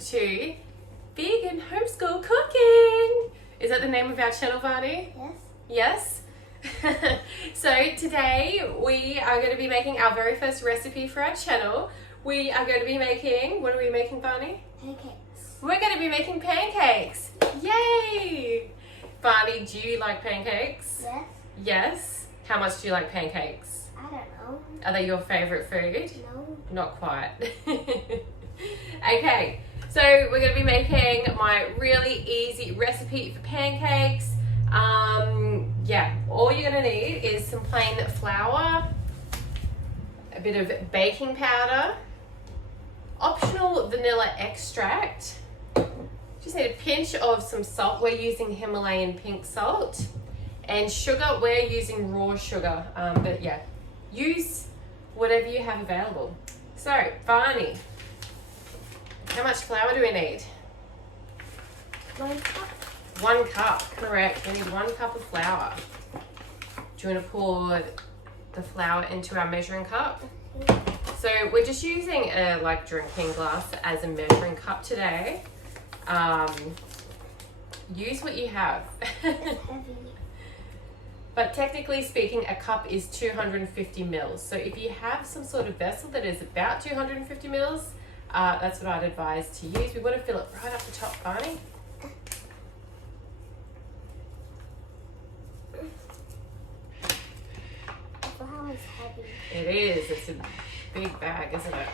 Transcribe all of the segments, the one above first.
to Vegan Homeschool Cooking. Is that the name of our channel, Varney? Yes. Yes? So today we are going to be making our very first recipe for our channel. We are going to be making, what are we making, Varney? Pancakes. We're going to be making pancakes. Yay! Varney, do you like pancakes? Yes. Yes? How much do you like pancakes? I don't know. Are they your favourite food? No. Not quite. Okay, so we're going to be making my really easy recipe for pancakes. Yeah, all you're going to need is some plain flour, a bit of baking powder, optional vanilla extract. Just need a pinch of some salt. We're using Himalayan pink salt. And sugar, we're using raw sugar. But yeah, use whatever you have available. So, Varney, how much flour do we need? 1 cup. 1 cup, correct. We need 1 cup of flour. Do you want to pour the flour into our measuring cup? So we're just using a drinking glass as a measuring cup today. Use what you have. It's heavy. But technically speaking, a cup is 250 mils. So if you have some sort of vessel that is about 250 mils, that's what I'd advise to use. We want to fill it right up the top, Barney. The flour is heavy. It is. It's a big bag, isn't it?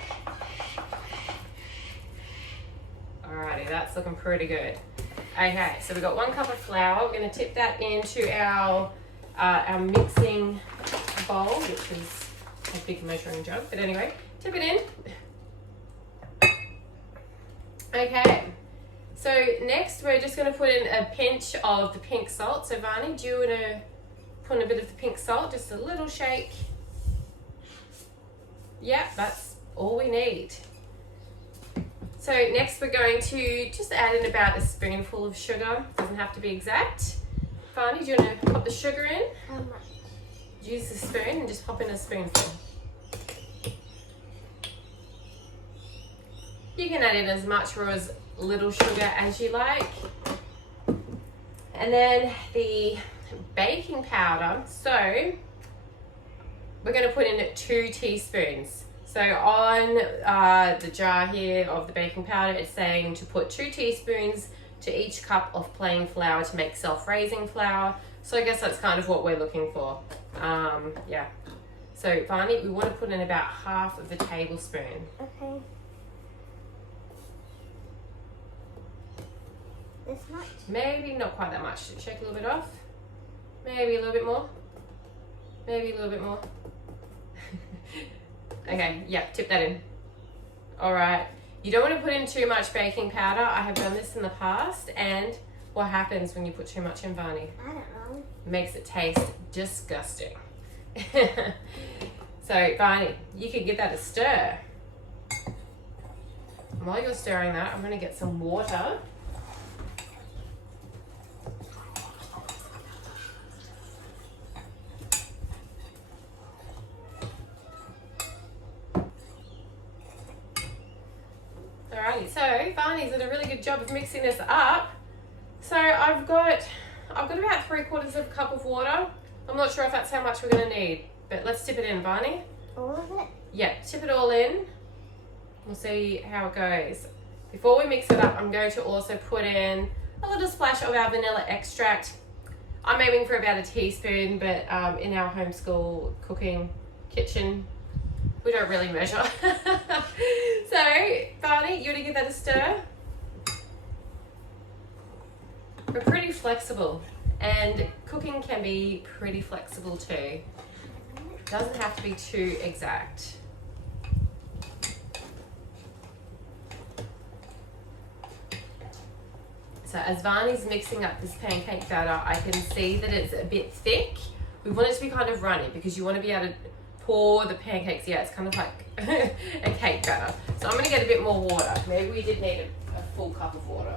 Alrighty, that's looking pretty good. Okay, so we've got 1 cup of flour. We're going to tip that into our mixing bowl, which is a big measuring jug. But anyway, tip it in. Okay, so next we're just going to put in a pinch of the pink salt. So Varney, do you want to put in a bit of the pink salt? Just a little shake. Yeah, that's all we need. So next we're going to just add in about a spoonful of sugar. Doesn't have to be exact. Varney, do you want to pop the sugar in? How much? Use the spoon and just pop in a spoonful. You can add in as much or as little sugar as you like. And then the baking powder. So we're going to put in 2 teaspoons. So on the jar here of the baking powder, it's saying to put 2 teaspoons to each cup of plain flour to make self-raising flour. So I guess that's kind of what we're looking for. Yeah. So Varney, we want to put in about half of the tablespoon. Okay. This much? Maybe not quite that much. Shake a little bit off. Maybe a little bit more. Maybe a little bit more. Okay, yeah, tip that in. All right. You don't want to put in too much baking powder. I have done this in the past, and what happens when you put too much in, Varney? I don't know. Makes it taste disgusting. So, Varney, you could give that a stir. And while you're stirring that, I'm going to get some water. Alrighty, so Varney's did a really good job of mixing this up. So I've got about 3/4 cup of water. I'm not sure if that's how much we're going to need, but let's tip it in, Varney. All of it? Yeah, tip it all in. We'll see how it goes. Before we mix it up, I'm going to also put in a little splash of our vanilla extract. I'm aiming for about a teaspoon, but in our homeschool cooking kitchen, we don't really measure. So, Barney, you want to give that a stir? We're pretty flexible, and cooking can be pretty flexible too. Doesn't have to be too exact. So as Varney's mixing up this pancake batter, I can see that it's a bit thick. We want it to be kind of runny because you want to be able to pour the pancakes. Yeah, it's kind of like a cake batter. So I'm going to get a bit more water. Maybe we did need a full cup of water.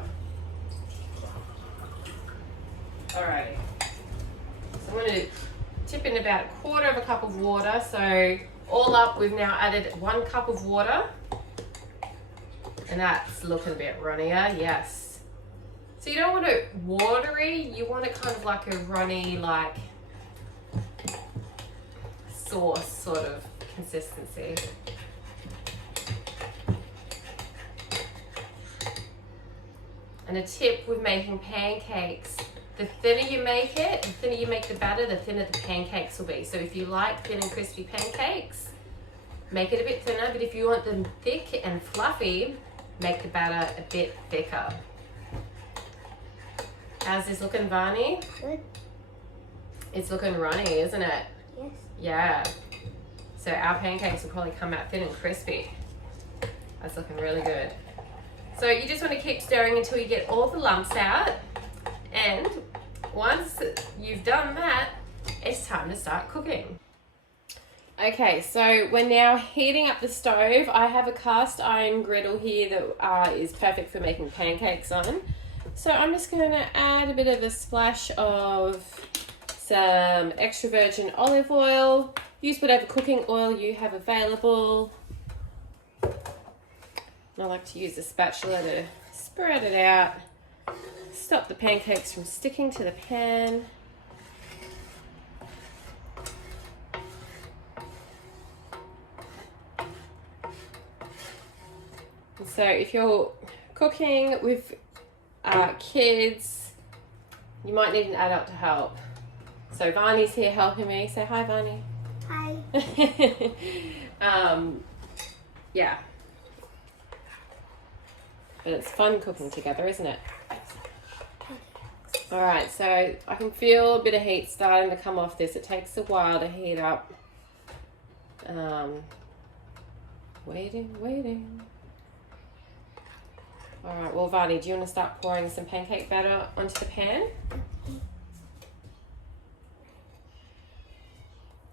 Alrighty. So I'm going to tip in about 1/4 cup of water. So all up, we've now added 1 cup of water. And that's looking a bit runnier, yes. So you don't want it watery, you want it kind of like a runny, like sauce sort of consistency. And a tip with making pancakes, the thinner you make it, the thinner you make the batter, the thinner the pancakes will be. So if you like thin and crispy pancakes, make it a bit thinner, but if you want them thick and fluffy, make the batter a bit thicker. How's this looking, Varney? Good. It's looking runny, isn't it? Yes. Yeah. So our pancakes will probably come out thin and crispy. That's looking really good. So you just want to keep stirring until you get all the lumps out. And once you've done that, it's time to start cooking. Okay, so we're now heating up the stove. I have a cast iron griddle here that is perfect for making pancakes on. So I'm just going to add a bit of a splash of some extra virgin olive oil. Use whatever cooking oil you have available. I like to use a spatula to spread it out, stop the pancakes from sticking to the pan. And so if you're cooking with kids, you might need an adult to help. So Varney's here helping me. Say hi, Varney. Hi. Yeah. But it's fun cooking together, isn't it? All right, so I can feel a bit of heat starting to come off this. It takes a while to heat up. Waiting. All right, well, Varney, do you want to start pouring some pancake batter onto the pan?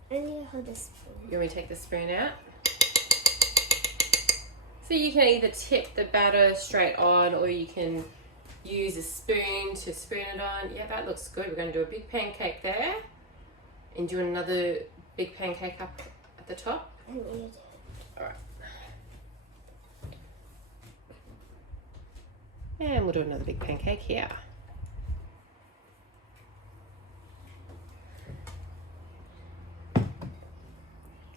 I need to hold the spoon. You want me to take the spoon out? So you can either tip the batter straight on or you can use a spoon to spoon it on. Yeah, that looks good. We're going to do a big pancake there and do another big pancake up at the top. I need it. All right. And we'll do another big pancake here.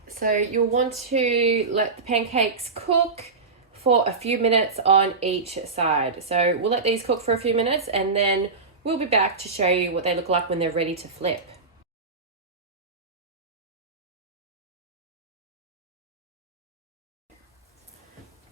So you'll want to let the pancakes cook for a few minutes on each side. So we'll let these cook for a few minutes and then we'll be back to show you what they look like when they're ready to flip.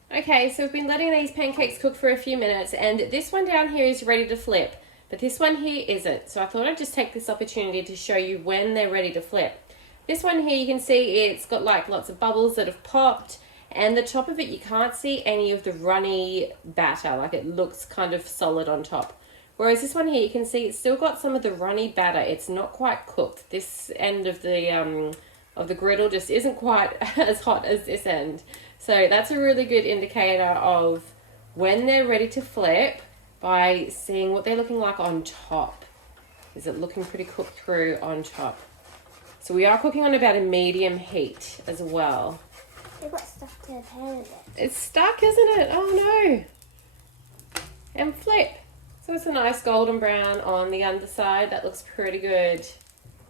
Okay, so we've been letting these pancakes cook for a few minutes and this one down here is ready to flip, but this one here isn't. So I thought I'd just take this opportunity to show you when they're ready to flip. This one here, you can see it's got like lots of bubbles that have popped, and the top of it, you can't see any of the runny batter, like it looks kind of solid on top. Whereas this one here, you can see it's still got some of the runny batter. It's not quite cooked. This end of the griddle just isn't quite as hot as this end. So that's a really good indicator of when they're ready to flip by seeing what they're looking like on top. Is it looking pretty cooked through on top? So we are cooking on about a medium heat as well. It got stuck to the pan a bit. It's stuck, isn't it? Oh no. And flip. So it's a nice golden brown on the underside. That looks pretty good.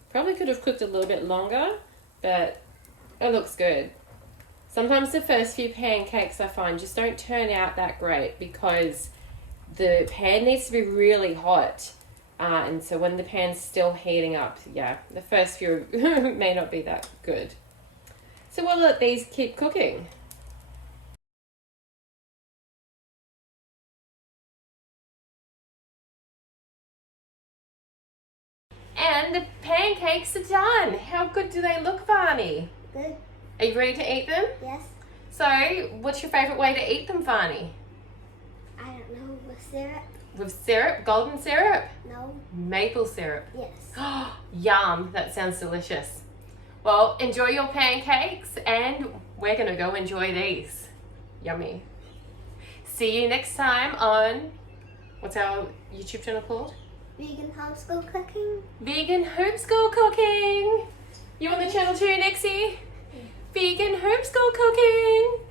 Probably could have cooked a little bit longer, but it looks good. Sometimes the first few pancakes I find just don't turn out that great because the pan needs to be really hot. And so when the pan's still heating up, yeah, the first few may not be that good. So we'll let these keep cooking. And the pancakes are done. How good do they look, Varney? Good. Are you ready to eat them? Yes. So, what's your favourite way to eat them, Varney? I don't know. With syrup? With syrup? Golden syrup? No. Maple syrup? Yes. Yum, that sounds delicious. Well, enjoy your pancakes and we're going to go enjoy these. Yummy. See you next time on, what's our YouTube channel called? Vegan homeschool cooking. Vegan homeschool cooking. You on the channel too, Nixie? Vegan homeschool cooking.